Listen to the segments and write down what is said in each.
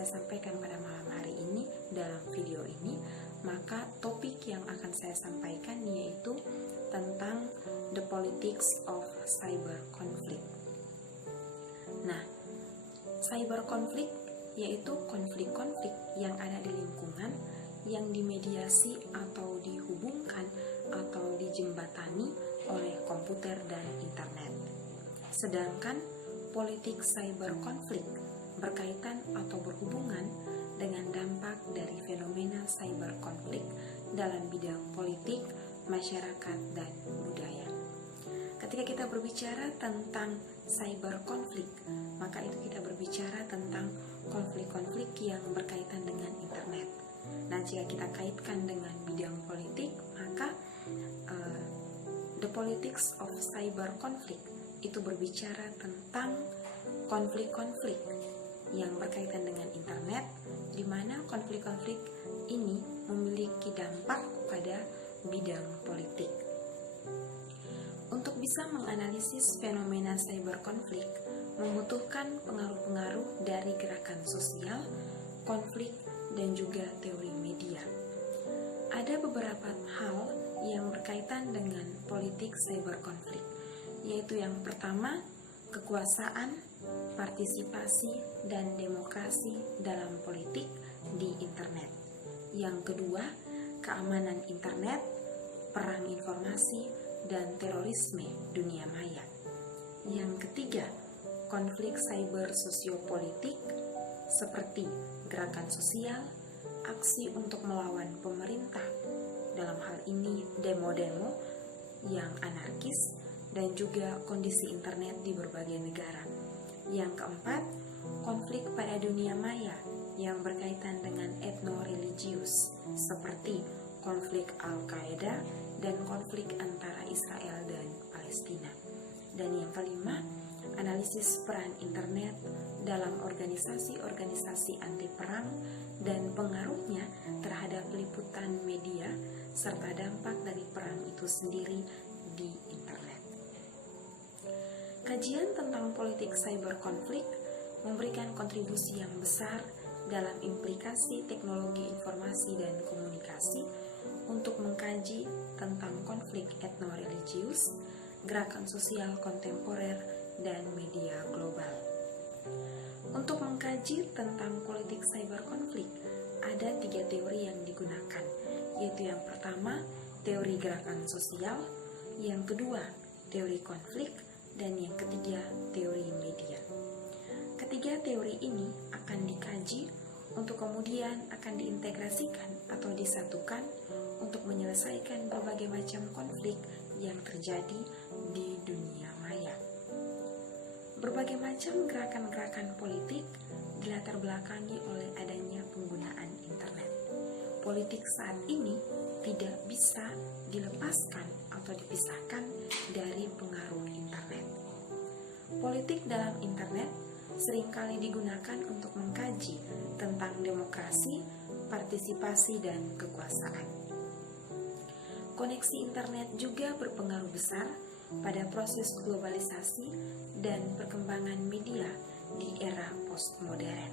saya sampaikan pada malam hari ini dalam video ini, maka topik yang akan saya sampaikan yaitu tentang the politics of cyber conflict. Nah, cyber conflict yaitu konflik-konflik yang ada di lingkungan yang dimediasi atau dihubungkan atau dijembatani oleh komputer dan internet. Sedangkan politik cyber konflik berkaitan atau berhubungan dengan dampak dari fenomena cyber konflik dalam bidang politik, masyarakat, dan budaya. Ketika kita berbicara tentang cyber konflik, maka itu kita berbicara tentang konflik-konflik yang berkaitan dengan internet. Nah, jika kita kaitkan dengan bidang politik, maka the politics of cyber conflict itu berbicara tentang konflik-konflik yang berkaitan dengan internet, di mana konflik-konflik ini memiliki dampak pada bidang politik. Untuk bisa menganalisis fenomena cyber konflik, membutuhkan pengaruh-pengaruh dari gerakan sosial, konflik, dan juga teori media. Ada beberapa hal yang berkaitan dengan politik cyber konflik, yaitu yang pertama, kekuasaan, partisipasi, dan demokrasi dalam politik di internet. Yang kedua, keamanan internet, perang informasi, dan terorisme dunia maya. Yang ketiga, konflik cyber sosiopolitik seperti gerakan sosial, aksi untuk melawan pemerintah, dalam hal ini demo-demo yang anarkis, dan juga kondisi internet di berbagai negara. Yang keempat, konflik pada dunia maya yang berkaitan dengan etno-religius seperti konflik Al-Qaeda dan konflik antara Israel dan Palestina. Dan yang kelima, analisis peran internet dalam organisasi-organisasi anti perang dan pengaruhnya terhadap liputan media serta dampak dari perang itu sendiri di internet. Kajian tentang politik cyber konflik memberikan kontribusi yang besar dalam implikasi teknologi informasi dan komunikasi untuk mengkaji tentang konflik etno-religius, gerakan sosial kontemporer, dan media global. Untuk mengkaji tentang politik cyber konflik, ada 3 teori yang digunakan, yaitu yang pertama, teori gerakan sosial, yang kedua, teori konflik, dan yang ketiga, teori media. Ketiga teori ini akan dikaji untuk kemudian akan diintegrasikan atau disatukan untuk menyelesaikan berbagai macam konflik yang terjadi di dunia maya. Berbagai macam gerakan-gerakan politik dilatar belakangi oleh adanya penggunaan internet. Politik saat ini tidak bisa dilepaskan atau dipisahkan dari pengaruh internet. Politik dalam internet seringkali digunakan untuk mengkaji tentang demokrasi, partisipasi, dan kekuasaan. Koneksi internet juga berpengaruh besar pada proses globalisasi dan perkembangan media di era postmodern.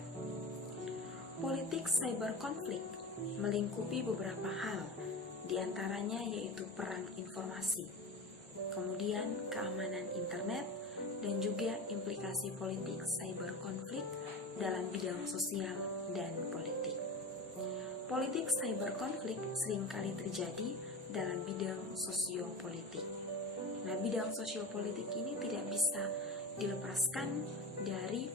Politik cyber konflik melingkupi beberapa hal, diantaranya yaitu perang informasi, kemudian keamanan internet, dan juga implikasi politik cyber konflik dalam bidang sosial dan politik. Politik cyber konflik seringkali terjadi dalam bidang sosiopolitik. Nah, bidang sosiopolitik ini tidak bisa dilepaskan dari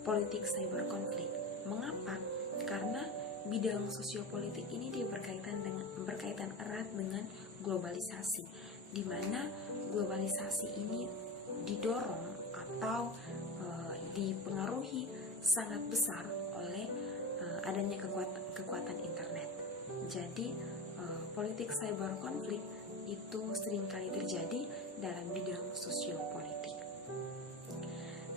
politik cyber konflik. Mengapa? Karena bidang sosiopolitik ini dia berkaitan erat dengan globalisasi, di mana globalisasi ini didorong atau dipengaruhi sangat besar oleh adanya kekuatan internet. Jadi politik cyber konflik itu seringkali terjadi dalam bidang sosiopolitik.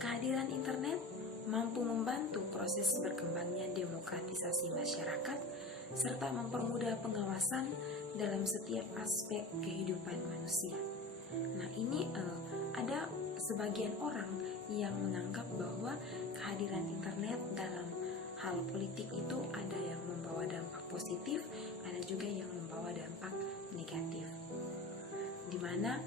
Kehadiran internet mampu membantu proses berkembangnya demokratisasi masyarakat serta mempermudah pengawasan dalam setiap aspek kehidupan manusia. Nah, ini ada sebagian orang yang menganggap bahwa kehadiran internet hal politik itu ada yang membawa dampak positif, ada juga yang membawa dampak negatif. Di mana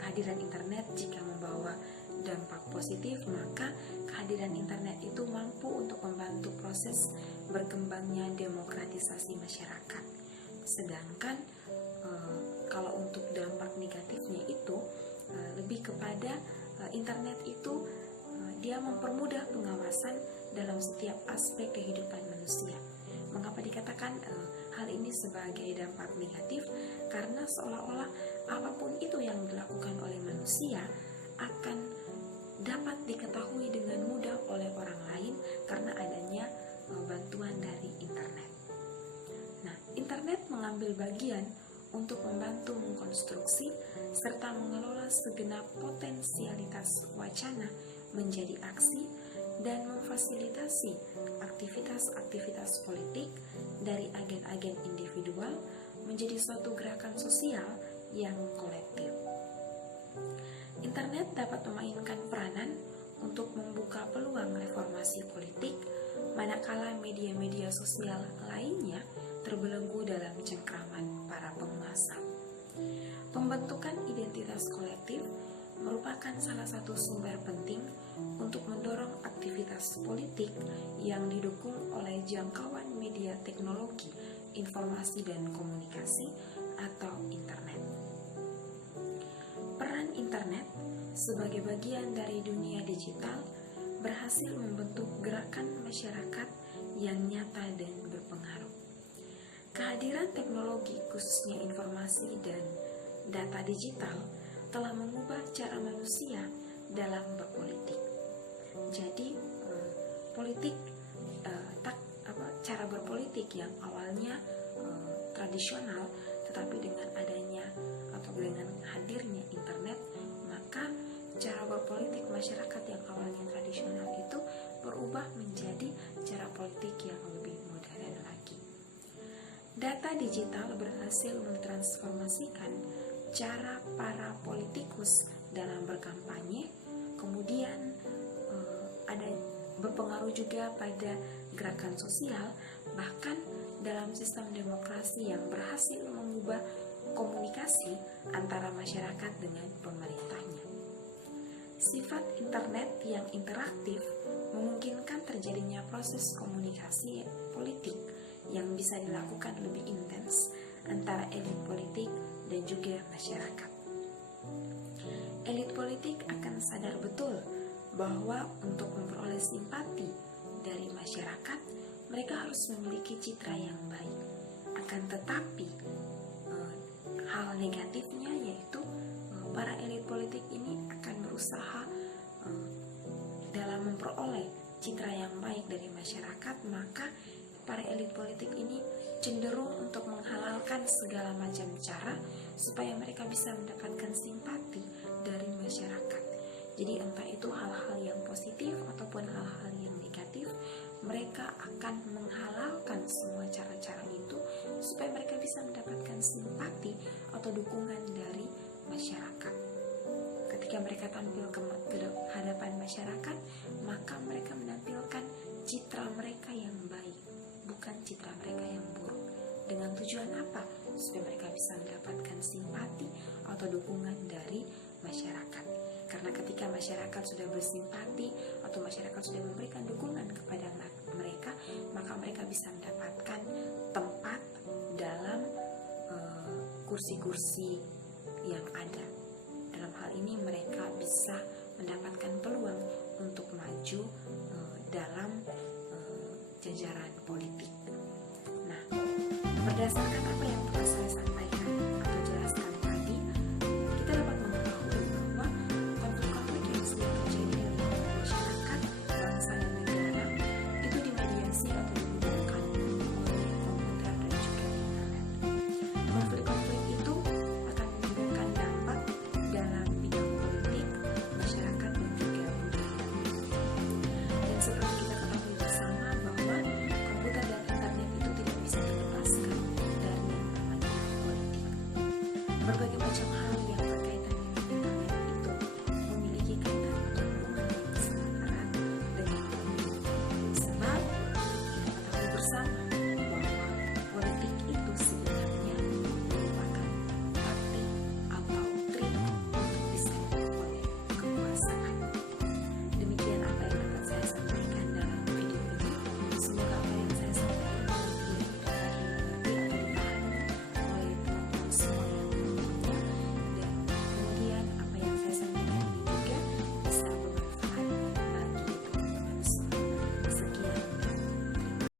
kehadiran internet jika membawa dampak positif, maka kehadiran internet itu mampu untuk membantu proses berkembangnya demokratisasi masyarakat. Sedangkan kalau untuk dampak negatifnya itu lebih kepada internet itu dia mempermudah pengawasan dalam setiap aspek kehidupan manusia. Mengapa dikatakan hal ini sebagai dampak negatif? Karena seolah-olah apapun itu yang dilakukan oleh manusia akan dapat diketahui dengan mudah oleh orang lain karena adanya bantuan dari internet. Nah, internet mengambil bagian untuk membantu mengkonstruksi serta mengelola segenap potensialitas wacana menjadi aksi dan memfasilitasi aktivitas-aktivitas politik dari agen-agen individual menjadi suatu gerakan sosial yang kolektif. Internet dapat memainkan peranan untuk membuka peluang reformasi politik, manakala media-media sosial lainnya terbelenggu dalam cengkraman para penguasa. Pembentukan identitas kolektif merupakan salah satu sumber penting untuk mendorong aktivitas politik yang didukung oleh jangkauan media teknologi, informasi dan komunikasi atau internet. Peran internet sebagai bagian dari dunia digital berhasil membentuk gerakan masyarakat yang nyata dan berpengaruh. Kehadiran teknologi, khususnya informasi dan data digital, telah mengubah cara manusia dalam berpolitik. Jadi cara berpolitik yang awalnya tradisional, tetapi dengan adanya atau dengan hadirnya internet, maka cara berpolitik masyarakat yang awalnya tradisional itu berubah menjadi cara politik yang lebih modern lagi. Data digital berhasil mentransformasikan cara para politikus dalam berkampanye, kemudian ada berpengaruh juga pada gerakan sosial, bahkan dalam sistem demokrasi yang berhasil mengubah komunikasi antara masyarakat dengan pemerintahnya. Sifat internet yang interaktif memungkinkan terjadinya proses komunikasi politik yang bisa dilakukan lebih intens antara elit politik dan juga masyarakat. Elit politik akan sadar betul bahwa untuk memperoleh simpati dari masyarakat, mereka harus memiliki citra yang baik. Akan tetapi, hal negatifnya yaitu para elit politik ini akan berusaha dalam memperoleh citra yang baik dari masyarakat, maka para elit politik ini cenderung untuk menghalalkan segala macam cara supaya mereka bisa mendapatkan simpati dari masyarakat. Jadi entah itu hal-hal yang positif ataupun hal-hal yang negatif, mereka akan menghalalkan semua cara-cara itu supaya mereka bisa mendapatkan simpati atau dukungan dari masyarakat. Ketika mereka tampil ke hadapan masyarakat, maka mereka menampilkan citra mereka yang baik, bukan citra mereka yang buruk. Dengan tujuan apa? Supaya mereka bisa mendapatkan simpati atau dukungan dari masyarakat. Karena ketika masyarakat sudah bersimpati atau masyarakat sudah memberikan dukungan kepada mereka, maka mereka bisa mendapatkan tempat dalam kursi-kursi yang ada. Dalam hal ini mereka bisa mendapatkan peluang untuk maju dalam jajaran politik. Nah, berdasarkan apa yang telah saya sampaikan atau jelaskan tadi, kita dapat mengetahui bahwa konflik-konflik yang sering terjadi dalam masyarakat, bangsa dan negara itu dimediasi atau dihubungkan oleh komputer dan juga internet. Konflik-konflik itu akan menimbulkan dampak dalam bidang politik, masyarakat dan juga budaya. Dan seperti kita ketahui bersama bahwa komputer dan internet itu tidak bisa dilepaskan dari yang namanya politik. Berbagai macam